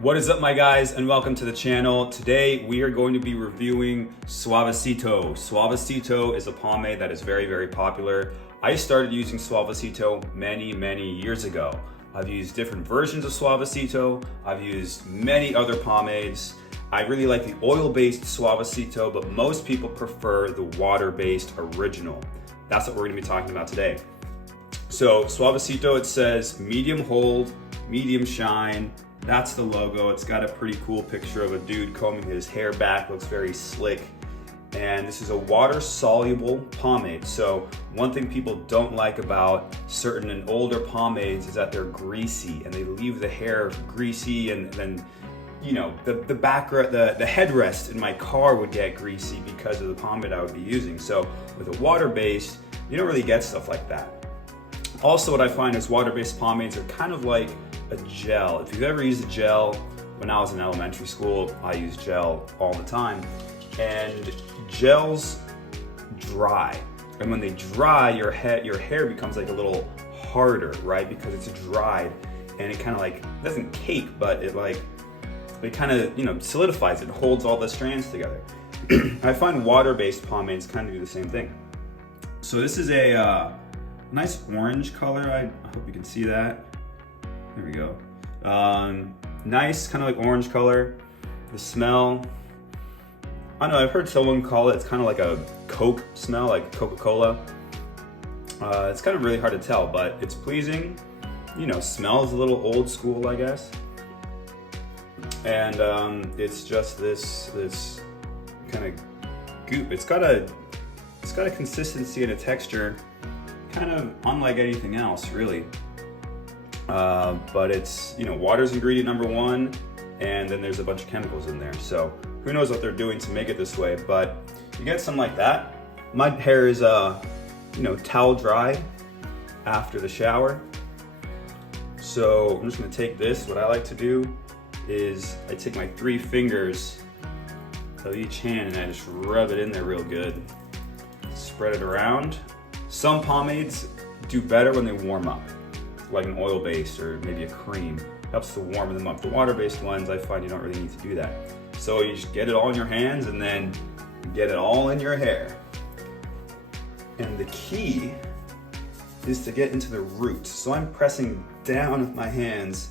What is up, my guys, and welcome to the channel. Today we are going to be reviewing Suavecito. Suavecito is a pomade that is very, very popular. I started using Suavecito many years ago. I've used different versions of Suavecito. I've used many other pomades. I really like the oil-based Suavecito, but most people prefer the water-based original. That's what we're gonna be talking about today. So Suavecito, it says medium hold, medium shine. That's the logo. It's got a pretty cool picture of a dude combing his hair back, looks very slick. And this is a water-soluble pomade. So one thing people don't like about certain and older pomades is that they're greasy and they leave the hair greasy, and then, you know, the headrest in my car would get greasy because of the pomade I would be using. So with a water-based, you don't really get stuff like that. Also, what I find is water-based pomades are kind of like a gel. If you've ever used a gel, when I was in elementary school, I used gel all the time. And gels dry. And when they dry, your hair becomes like a little harder, right? Because it's dried and it kind of like, doesn't cake, but it kind of, you know, solidifies it, holds all the strands together. I find water-based pomades kind of do the same thing. So this is a nice orange color. I hope you can see that. There we go. Nice, kind of like orange color. The smell, I don't know, I've heard someone call it's kind of like a Coke smell, like Coca-Cola. It's kind of really hard to tell, but it's pleasing. You know, smells a little old school, I guess. And it's just this kind of goop. It's got a consistency and a texture kind of unlike anything else, really. But it's, you know, water's ingredient number one, and then there's a bunch of chemicals in there. So who knows what they're doing to make it this way, but you get something like that. My hair is, you know, towel dry after the shower. So I'm just gonna take this. What I like to do is I take my 3 fingers of each hand and I just rub it in there real good. Spread it around. Some pomades do better when they warm up, like an oil-based or maybe a cream. Helps to warm them up. The water-based ones, I find you don't really need to do that. So you just get it all in your hands and then get it all in your hair. And the key is to get into the roots. So I'm pressing down with my hands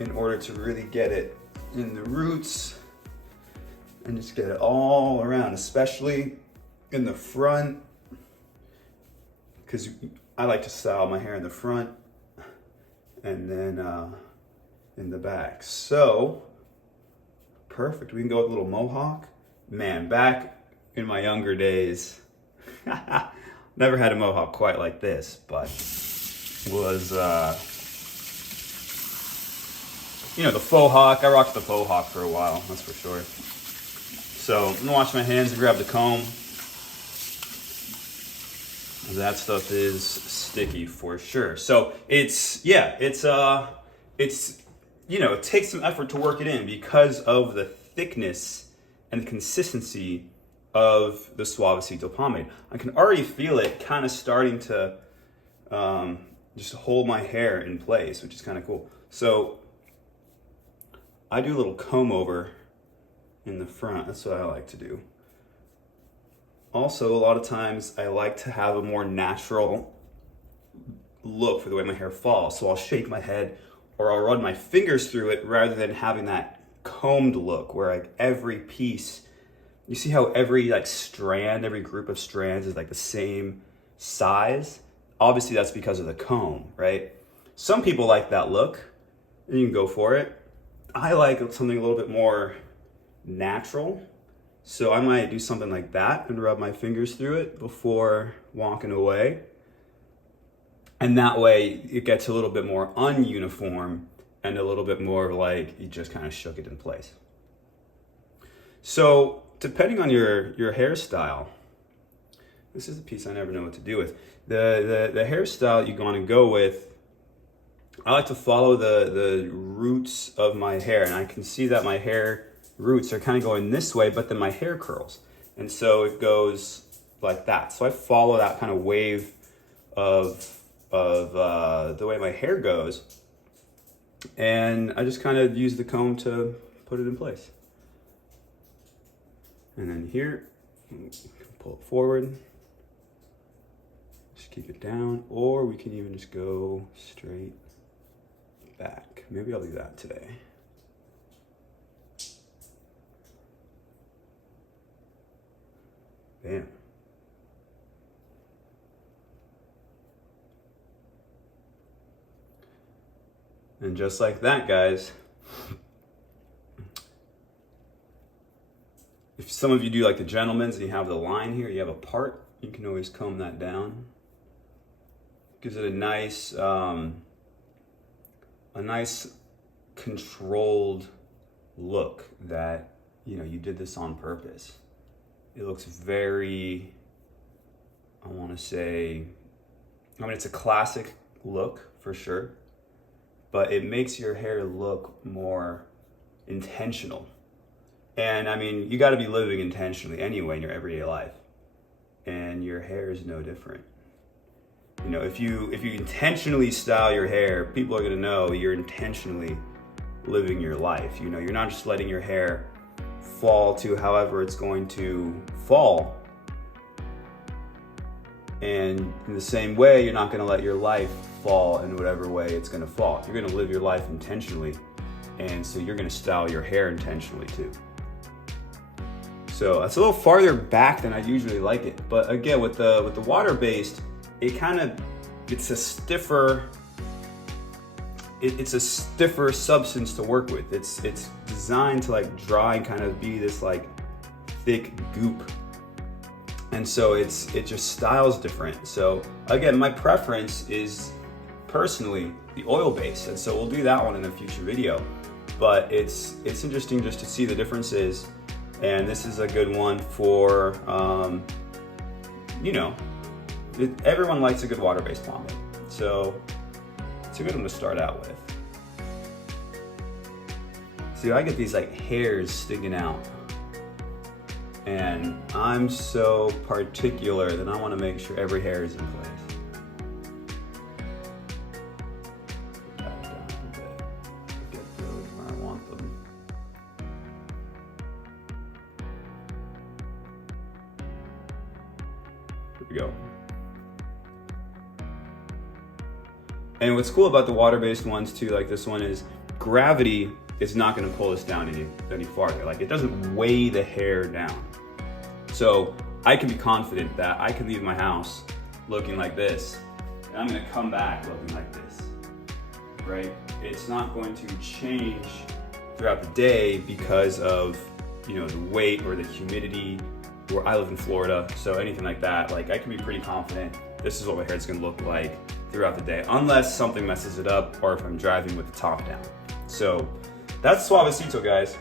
in order to really get it in the roots and just get it all around, especially in the front, because I like to style my hair in the front and then in the back. So, perfect. We can go with a little mohawk. Man, back in my younger days, never had a mohawk quite like this, but was, you know, the faux hawk. I rocked the faux hawk for a while, that's for sure. So, I'm gonna wash my hands and grab the comb. That stuff is sticky for sure. So it's, yeah, it's, you know, it takes some effort to work it in because of the thickness and the consistency of the Suavecito pomade. I can already feel it kind of starting to just hold my hair in place, which is kind of cool. So I do a little comb over in the front. That's what I like to do. Also, a lot of times I like to have a more natural look for the way my hair falls. So I'll shake my head or I'll run my fingers through it rather than having that combed look where like every piece, you see how every like strand, every group of strands is like the same size? Obviously that's because of the comb, right? Some people like that look and you can go for it. I like something a little bit more natural. So I might do something like that and rub my fingers through it before walking away. And that way it gets a little bit more ununiform and a little bit more like you just kind of shook it in place. So depending on your hairstyle, this is a piece I never know what to do with. The hairstyle you want to go with, I like to follow the roots of my hair, and I can see that my hair roots are kind of going this way, but then my hair curls. And so it goes like that. So I follow that kind of wave of the way my hair goes. And I just kind of use the comb to put it in place. And then here, pull it forward. Just keep it down, or we can even just go straight back. Maybe I'll do that today. Bam. And just like that, guys, if some of you do like the gentleman's and you have the line here, you have a part, you can always comb that down. Gives it a nice controlled look that, you know, you did this on purpose. It looks very, I want to say, I mean, it's a classic look for sure, but it makes your hair look more intentional. And I mean, you got to be living intentionally anyway in your everyday life, and your hair is no different. You know, if you intentionally style your hair, people are gonna know you're intentionally living your life. You know, you're not just letting your hair fall to however it's going to fall. And in the same way, you're not gonna let your life fall in whatever way it's gonna fall. You're gonna live your life intentionally, and so you're gonna style your hair intentionally too. So that's a little farther back than I usually like it. But again, with the water-based, it's a stiffer substance to work with. It's designed to like dry and kind of be this like thick goop. And so it just styles different. So again, my preference is personally the oil based. And so we'll do that one in a future video. But it's interesting just to see the differences. And this is a good one for, you know, everyone likes a good water-based pomade. So it's a good one to start out with. See, I get these like hairs sticking out. And I'm so particular that I want to make sure every hair is in place. Back down a bit. Get those where I want them. Here we go. And what's cool about the water-based ones too, like this one, is gravity is not going to pull this down any farther. Like, it doesn't weigh the hair down. So I can be confident that I can leave my house looking like this, and I'm going to come back looking like this, right? It's not going to change throughout the day because of, you know, the weight or the humidity. Where I live in Florida, so anything like that, like I can be pretty confident this is what my hair's gonna look like throughout the day, unless something messes it up or if I'm driving with the top down. So that's Suavecito, guys.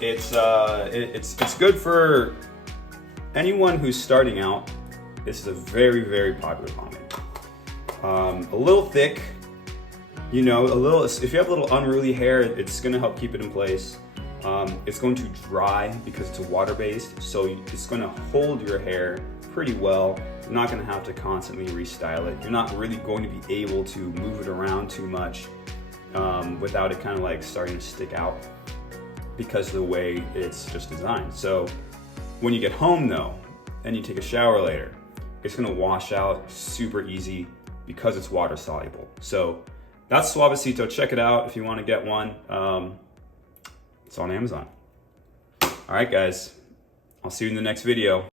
It's good for anyone who's starting out. This is a very, very popular pomade. A little thick, you know, if you have a little unruly hair, it's gonna help keep it in place. It's going to dry because it's water-based, so it's going to hold your hair pretty well. You're not going to have to constantly restyle it. You're not really going to be able to move it around too much without it kind of like starting to stick out because of the way it's just designed. So when you get home though, and you take a shower later, it's going to wash out super easy because it's water soluble. So that's Suavecito. Check it out if you want to get one. It's on Amazon. All right, guys, I'll see you in the next video.